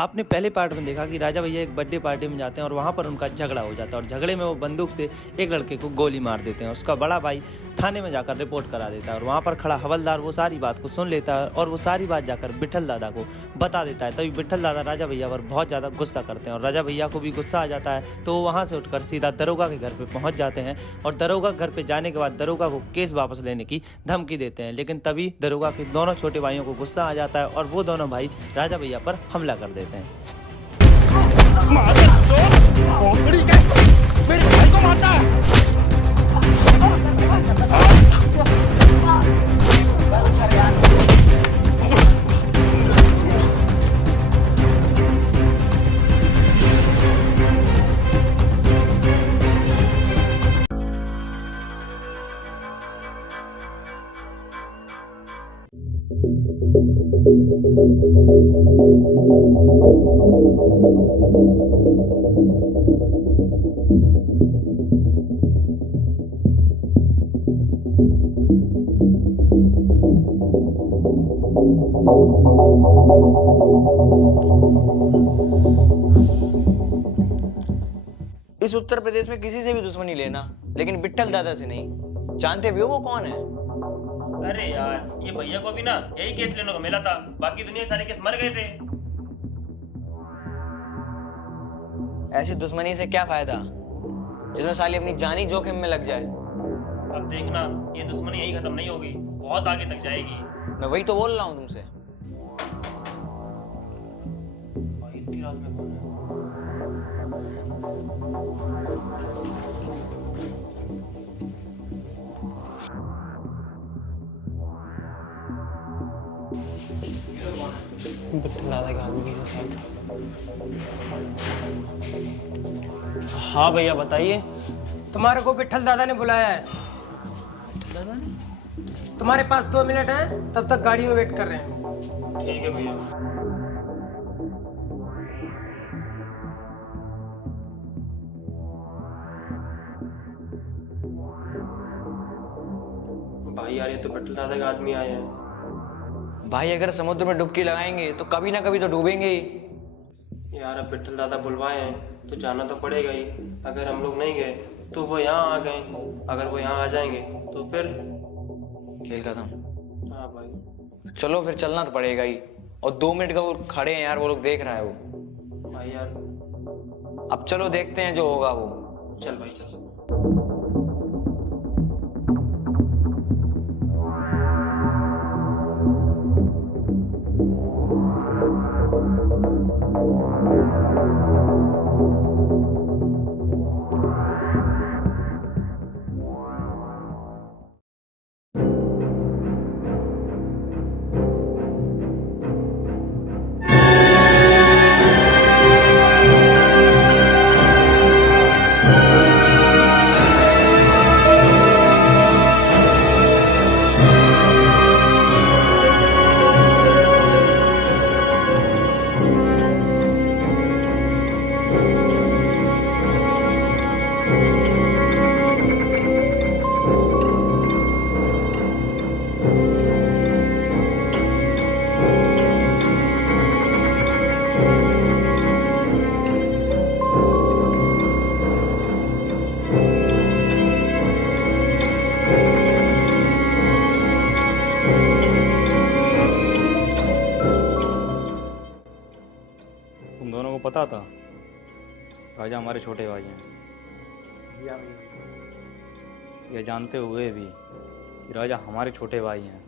आपने पहले पार्ट में देखा कि राजा भैया एक बर्थडे पार्टी में जाते हैं और वहाँ पर उनका झगड़ा हो जाता है और झगड़े में वो बंदूक से एक लड़के को गोली मार देते हैं। उसका बड़ा भाई थाने में जाकर रिपोर्ट करा देता है और वहाँ पर खड़ा हवलदार वो सारी बात को सुन लेता है और वो सारी बात जाकर विठल दादा को बता देता है। तभी विठल दादा राजा भैया पर बहुत ज़्यादा गुस्सा करते हैं और राजा भैया को भी गुस्सा आ जाता है, तो वो वहाँ से उठकर सीधा दरोगा के घर पर पहुँच जाते हैं और दरोगा घर पर जाने के बाद दरोगा को केस वापस लेने की धमकी देते हैं। लेकिन तभी दरोगा के दोनों छोटे भाइयों को गुस्सा आ जाता है और वो दोनों भाई राजा भैया पर हमला कर देते हैं। मेरे भाई को मारता है। इस उत्तर प्रदेश में किसी से भी दुश्मनी लेना, लेकिन विट्ठल दादा से नहीं। जानते भी हो वो कौन है? अरे यार, ये भैया को भी ना यही केस लेने को मिला था, बाकी दुनिया के सारे केस मर गए थे। ऐसी दुश्मनी से क्या फायदा जिसमें साली अपनी जानी जोखिम में लग जाए। अब देखना, ये दुश्मनी यही खत्म नहीं होगी, बहुत आगे तक जाएगी। मैं वही तो बोल रहा हूँ तुमसे। इतनी रात में कौन है? दादा का आदमी है शायद। हाँ भैया बताइए। तुम्हारे को विट्ठल दादा ने बुलाया है। दादा ने? तुम्हारे पास 2 मिनट हैं, तब तक गाड़ी में वेट कर रहे हैं। ठीक है भैया। भाई यार, ये तो विट्ठल दादा के आदमी आए हैं। भाई अगर समुद्र में डुबकी लगाएंगे तो कभी ना कभी तो डूबेंगे ही। यार, अब विट्ठल दादा बुलवाए हैं तो जाना तो पड़ेगा ही। अगर हम लोग नहीं गए तो वो यहाँ आ गए, अगर वो यहाँ आ जाएंगे तो फिर खेल खत्म। हाँ भाई। चलो फिर चलना तो पड़ेगा ही। और 2 मिनट का वो खड़े हैं यार, वो लोग देख रहा है वो। भाई यार, अब चलो देखते हैं जो होगा वो। चल भाई चल। तुम दोनों को पता था राजा हमारे छोटे भाई हैं। यह जानते हुए भी कि राजा हमारे छोटे भाई हैं,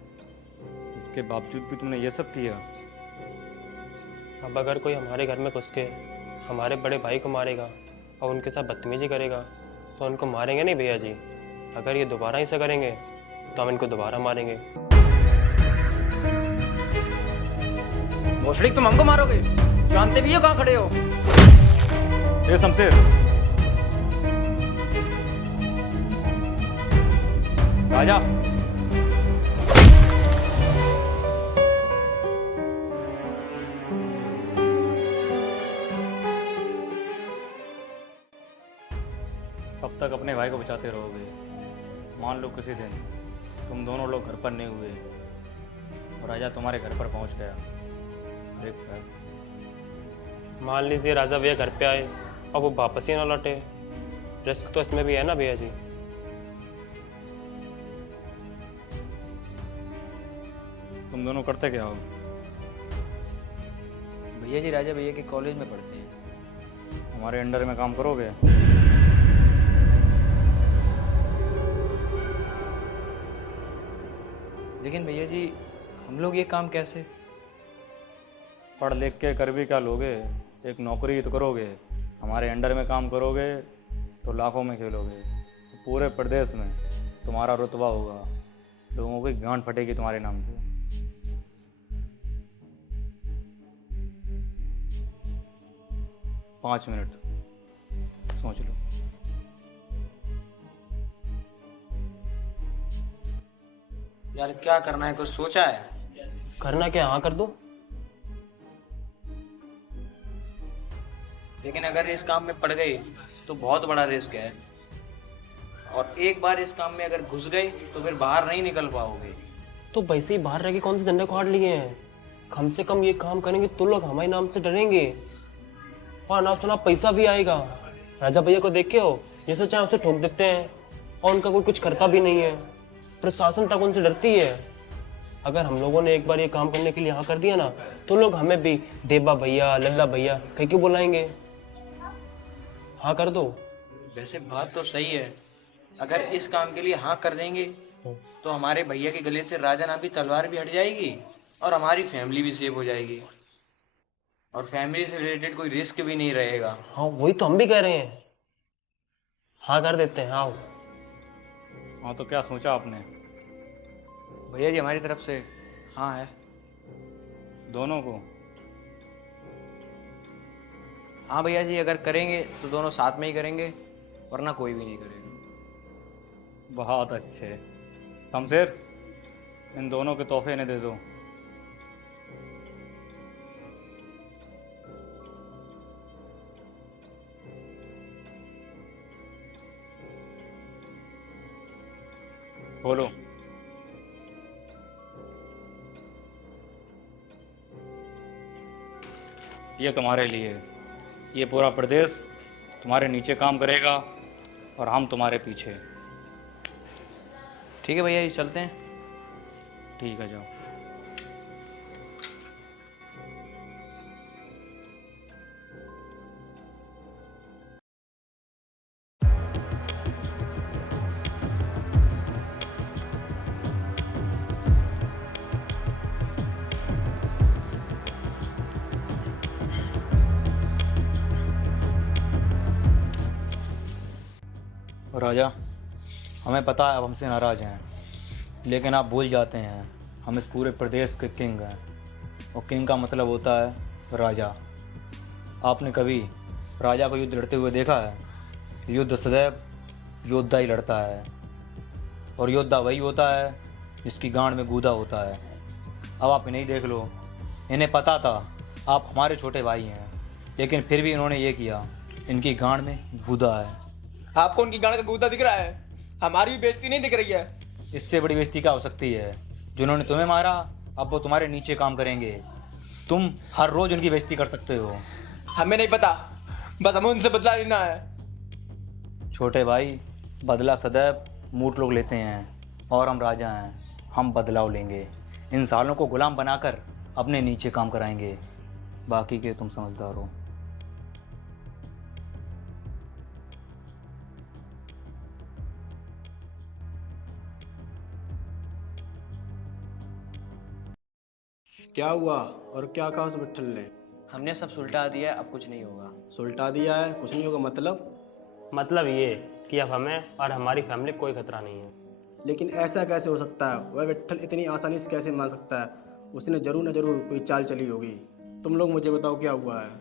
इसके बावजूद भी तुमने ये सब किया। अब अगर कोई हमारे घर में घुस के हमारे बड़े भाई को मारेगा और उनके साथ बदतमीजी करेगा तो उनको मारेंगे नहीं भैया जी। अगर ये दोबारा ऐसा करेंगे तो हम इनको दोबारा मारेंगे। भोसड़ी, तुम हमको मारोगे? जानते भी हो कहाँ खड़े हो? ए शमशेर, राजा कब तक अपने भाई को बचाते रहोगे? मान लो किसी दिन तुम दोनों लोग घर पर नहीं हुए और राजा तुम्हारे घर पर पहुंच गया। देख सर, मान लीजिए राजा भैया घर पे आए और वो वापस ही ना लौटे, रिस्क तो इसमें भी है ना भैया जी। तुम दोनों करते क्या हो? भैया जी राजा भैया के कॉलेज में पढ़ते हैं। हमारे अंडर में काम करोगे? लेकिन भैया जी हम लोग ये काम कैसे? पढ़ लिख के कर भी क्या लोगे? एक नौकरी तो करोगे। हमारे अंडर में काम करोगे तो लाखों में खेलोगे। पूरे प्रदेश में तुम्हारा रुतबा होगा, लोगों की गांड फटेगी तुम्हारे नाम पे। पाँच मिनट सोच लो। यार क्या करना है, कुछ सोचा है? करना क्या? हाँ कर दो। लेकिन अगर इस काम में पड़ गई तो बहुत बड़ा रिस्क है, और एक बार इस काम में अगर घुस गई तो फिर बाहर नहीं निकल पाओगे। तो वैसे ही बाहर रह के कौन से झंडे काट लिए हैं? कम से कम ये काम करेंगे तो लोग हमारे नाम से डरेंगे और ना सुना पैसा भी आएगा। राजा भैया को देखे हो, ये सोचा उसे ठोक देते हैं और उनका कोई कुछ करता भी नहीं है। प्रशासन तक उनसे डरती है। अगर हम लोगों ने एक बार ये काम करने के लिए हाँ कर दिया ना तो लोग हमें भी देबा भैया, लल्ला भैया कह के बुलाएंगे। हाँ कर दो। वैसे बात तो सही है, अगर इस काम के लिए हाँ कर देंगे तो हमारे भैया के गले से राजा नाम की तलवार भी हट जाएगी और हमारी फैमिली भी सेव हो जाएगी, और फैमिली से रिलेटेड कोई रिस्क भी नहीं रहेगा। हाँ वही तो हम भी कह रहे हैं, हाँ कर देते हैं। हाँ हाँ तो क्या सोचा आपने? भैया जी हमारी तरफ से हाँ है। दोनों को? हाँ भैया जी, अगर करेंगे तो दोनों साथ में ही करेंगे, वरना कोई भी नहीं करेगा। बहुत अच्छे। शमशेर, इन दोनों के तोहफे इन्हें दे दो। बोलो। ये तुम्हारे लिए। ये पूरा प्रदेश तुम्हारे नीचे काम करेगा और हम तुम्हारे पीछे। ठीक है भैया जी, चलते हैं। ठीक है, जाओ। राजा, हमें पता है आप हमसे नाराज़ हैं, लेकिन आप भूल जाते हैं हम इस पूरे प्रदेश के किंग हैं, और किंग का मतलब होता है राजा। आपने कभी राजा को युद्ध लड़ते हुए देखा है? युद्ध सदैव योद्धा ही लड़ता है, और योद्धा वही होता है जिसकी गांड में गूदा होता है। अब आप इन्हें देख लो, इन्हें पता था आप हमारे छोटे भाई हैं, लेकिन फिर भी इन्होंने ये किया। इनकी गांड में गूदा है। आपको उनकी गांड का गूदा दिख रहा है, हमारी भी बेइज्जती नहीं दिख रही है। इससे बड़ी बेइज्जती क्या हो सकती है? जिन्होंने तुम्हें मारा अब वो तुम्हारे नीचे काम करेंगे। तुम हर रोज उनकी बेइज्जती कर सकते हो। हमें नहीं पता, बस हमें उनसे बदला लेना है। छोटे भाई, बदला सदैव मूठ लोग लेते हैं, और हम राजा हैं, हम बदलाव लेंगे। इन सालों को गुलाम बनाकर अपने नीचे काम कराएंगे। बाकी के तुम समझदार हो। क्या हुआ और क्या कहा उस मिट्ठल ने? हमने सब सुलटा दिया, अब कुछ नहीं होगा। सुलटा दिया है, कुछ नहीं होगा मतलब ये कि अब हमें और हमारी फैमिली कोई खतरा नहीं है। लेकिन ऐसा कैसे हो सकता है? वह मिट्ठल इतनी आसानी से कैसे मान सकता है? उसने जरूर न जरूर कोई चाल चली होगी। तुम लोग मुझे बताओ क्या हुआ है।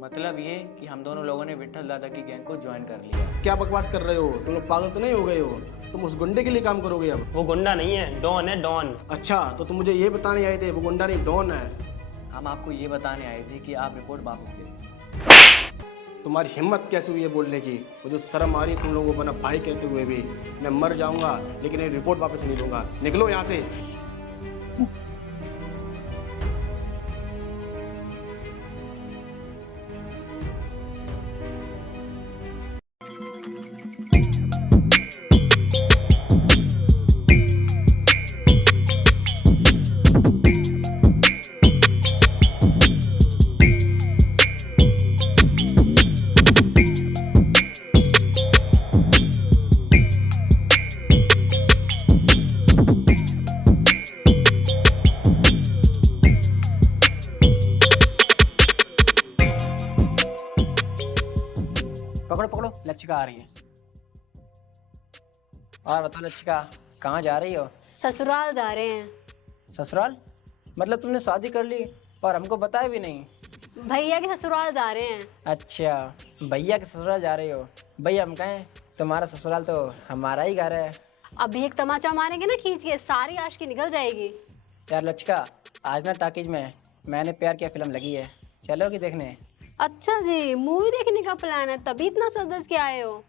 मतलब ये कि हम दोनों लोगों ने विट्ठल दादा की गैंग को ज्वाइन कर लिया। क्या बकवास कर रहे हो? तुम लोग पागल तो नहीं हो गए हो? तुम उस गुंडे के लिए काम करोगे अब? वो गुंडा नहीं है, डॉन है, डॉन। अच्छा, तो तुम मुझे ये बताने आए थे वो गुंडा नहीं डॉन है? हम आपको ये बताने आए थे कि आप रिपोर्ट वापस ले। तुम्हारी हिम्मत कैसे हुई है बोलने की? मुझे शर्म आ रही है तुम लोगों को अपना भाई कहते हुए भी। मैं मर जाऊंगा लेकिन ये रिपोर्ट वापस नहीं लूंगा। निकलो यहाँ से। पकड़ो पकड़ो, लच्छिका आ रही है। और बताओ लच्छिका, कहाँ जा रही हो? ससुराल जा रहे हैं। ससुराल? मतलब तुमने शादी कर ली और हमको बताया भी नहीं? भैया के ससुराल जा रहे हैं। अच्छा, भैया के ससुराल जा रही हो। भैया हम कहें तुम्हारा ससुराल तो हमारा ही घर है। अभी एक तमाचा मारेंगे ना खींच के, सारी आशिकी निकल जाएगी। यार लच्छिका, आज ना टाकीज में मैंने प्यार किया फिल्म लगी है, चलोगी देखने? अच्छा जी, मूवी देखने का प्लान है, तभी इतना सदस के आए हो।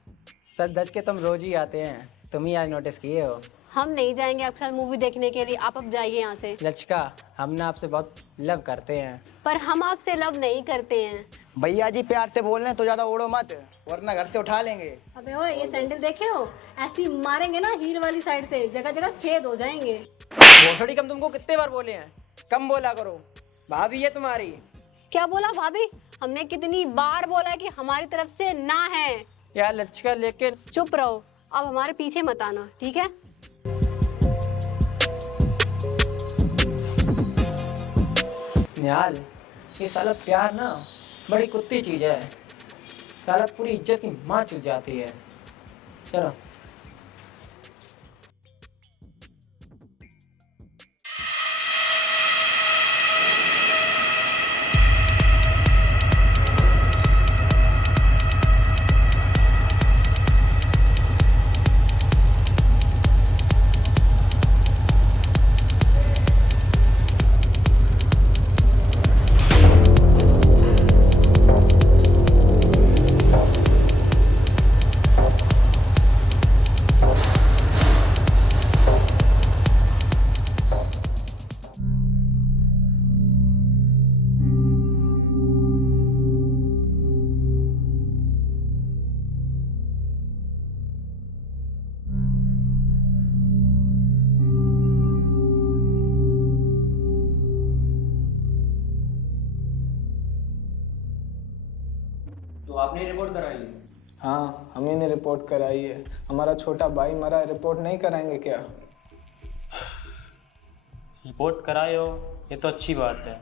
सच धज के तुम रोज ही आते हैं, तुम ही आज नोटिस किए हो। हम नहीं जाएंगे आपके साथ मूवी देखने के लिए, आप अब जाइए यहाँ से। लच्छिका, हम ना आपसे बहुत लव करते हैं। पर हम आपसे लव नहीं करते हैं। भैया जी प्यार से बोल रहे हैं तो ज्यादा ओढ़ो मत, वरना घर से उठा लेंगे। अबे ओए, ये सैंडल देखे हो? ऐसी मारेंगे ना हील वाली साइड से, जगह जगह छेद हो जाएंगे। भोसड़ी कम तुमको कितने बार बोले हैं, कम बोला करो। भाभी है तुम्हारी। क्या बोला भाभी? हमने कितनी बार बोला है कि हमारी तरफ से ना है। यार लच्छिका, लेकिन चुप रहो, अब हमारे पीछे मत आना, ठीक है? निहाल, ये साला प्यार ना बड़ी कुत्ती चीज है, साला पूरी इज्जत की माँ चुक जाती है। चलो। तो आपने रिपोर्ट कराई? हाँ, हमें ने रिपोर्ट कराई है। हमारा छोटा भाई मरा, रिपोर्ट नहीं कराएंगे क्या? रिपोर्ट कराए हो ये तो अच्छी बात है,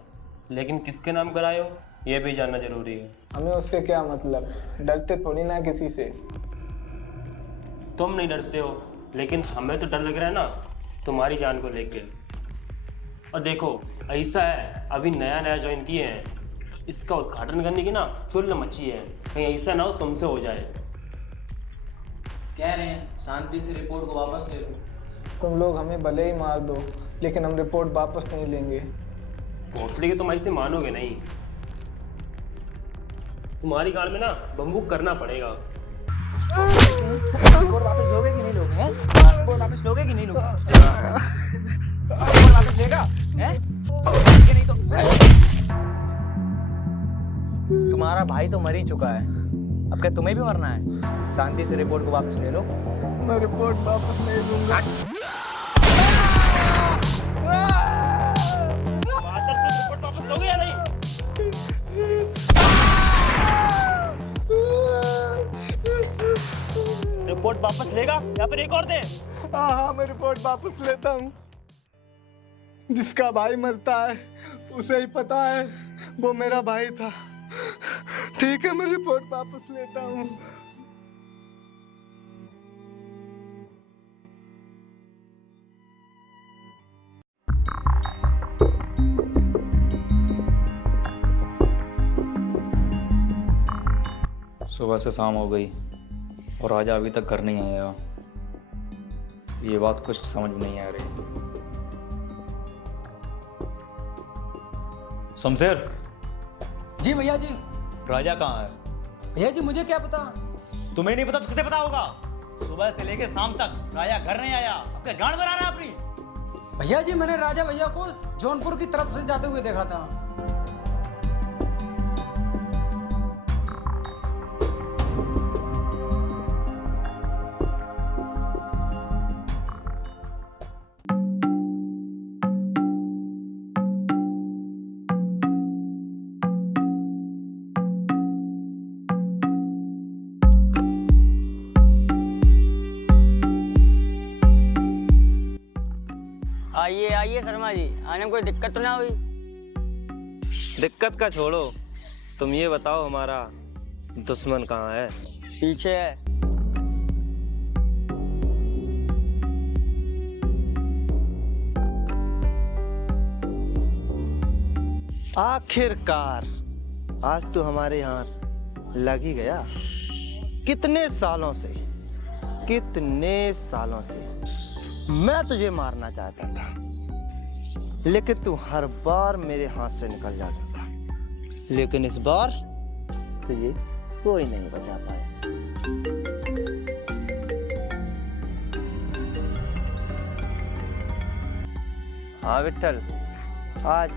लेकिन किसके नाम कराए हो ये भी जानना जरूरी है। हमें उससे क्या मतलब, डरते थोड़ी ना किसी से। तुम नहीं डरते हो, लेकिन हमें तो डर लग रहा है ना तुम्हारी जान को लेके। और देखो ऐसा है, अभी नया नया ज्वाइन किए हैं, इसका उद्घाटन करने की ना चुल मची है, कहीं ऐसा ना हो तुमसे हो जाए। कह रहे हैं शांति से रिपोर्ट को वापस ले लो। तुम लोग हमें भले ही मार दो, लेकिन हम रिपोर्ट वापस नहीं लेंगे। भोसड़ी के तुम ऐसे मानोगे नहीं, तुम्हारी गाड़ में ना बंबूक करना पड़ेगा। रिपोर्ट वापस लोगे कि नहीं लोगे? हैं? रिपोर्ट वापस लोगे कि नहीं लोगे? रिपोर्ट वापस लेगा? हैं? कि नहीं तो तुम्हारा भाई तो मर ही चुका है, अब क्या तुम्हें भी मरना है? शांति से रिपोर्ट को वापस ले लो। मैं रिपोर्ट वापस नहीं दूंगा। रिपोर्ट वापस लोगे या नहीं? रिपोर्ट वापस लेगा या फिर एक और दे? हाँ, मैं रिपोर्ट वापस लेता हूँ। जिसका भाई मरता है उसे ही पता है वो मेरा भाई था। ठीक है, मैं रिपोर्ट वापस लेता हूँ। सुबह से शाम हो गई और राजा अभी तक घर नहीं आया। ये बात कुछ समझ नहीं आ रही। शमशेर। जी भैया जी। राजा कहाँ है? भैया जी मुझे क्या पता। तुम्हें नहीं पता तो किसे पता होगा? सुबह से लेके शाम तक राजा घर नहीं आया, अपने गांड में रह रहा है अपनी। भैया जी, मैंने राजा भैया को जौनपुर की तरफ से जाते हुए देखा था। आइए आइए शर्मा जी, आने में कोई दिक्कत तो ना हुई? दिक्कत का छोड़ो, तुम ये बताओ हमारा दुश्मन कहाँ है? पीछे है। आखिरकार आज तो हमारे यहाँ लग ही गया। कितने सालों से मैं तुझे मारना चाहता था, लेकिन तू हर बार मेरे हाथ से निकल जाता था। लेकिन इस बार तुझे कोई नहीं बचा पाया। हाँ विट्ठल, आज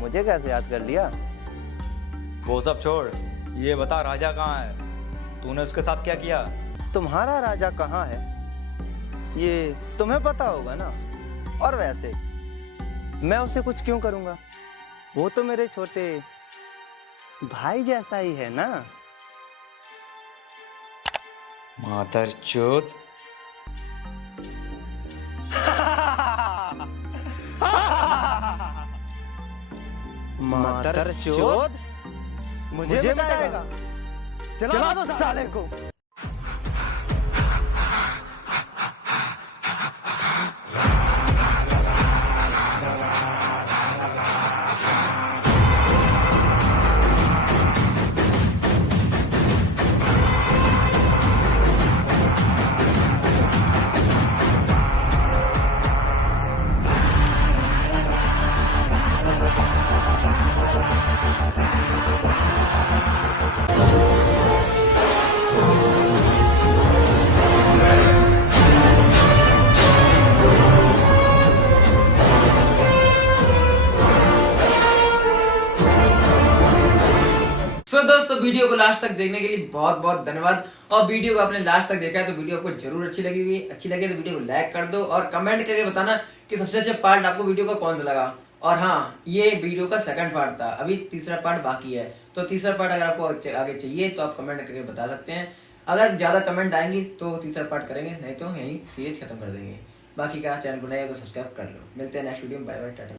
मुझे कैसे याद कर लिया? वो सब छोड़, ये बता राजा कहाँ है? तूने उसके साथ क्या किया? तुम्हारा राजा कहाँ है ये तुम्हें पता होगा ना। और वैसे मैं उसे कुछ क्यों करूंगा, वो तो मेरे छोटे भाई जैसा ही है ना। मादरचोद। मादरचोद मुझे बताएगा? चला दो साले को। दोस्तों वीडियो को लास्ट तक देखने के लिए बहुत बहुत धन्यवाद। और वीडियो को आपने लास्ट तक देखा है तो वीडियो आपको जरूर अच्छी लगी तो वीडियो को लाइक कर दो और कमेंट करके बताना कि सबसे अच्छा पार्ट आपको वीडियो का कौन सा लगा। और हाँ, ये वीडियो का सेकंड पार्ट था, अभी तीसरा पार्ट बाकी है। तो तीसरा पार्ट अगर आपको आगे चाहिए तो आप कमेंट करके बता सकते हैं। अगर ज्यादा कमेंट आएंगे तो तीसरा पार्ट करेंगे, नहीं तो यहीं सीरीज खत्म कर देंगे। बाकी का चैनल बनाया तो सब्सक्राइब कर लो। मिलते हैं नेक्स्ट वीडियो में। Bye bye, Tata.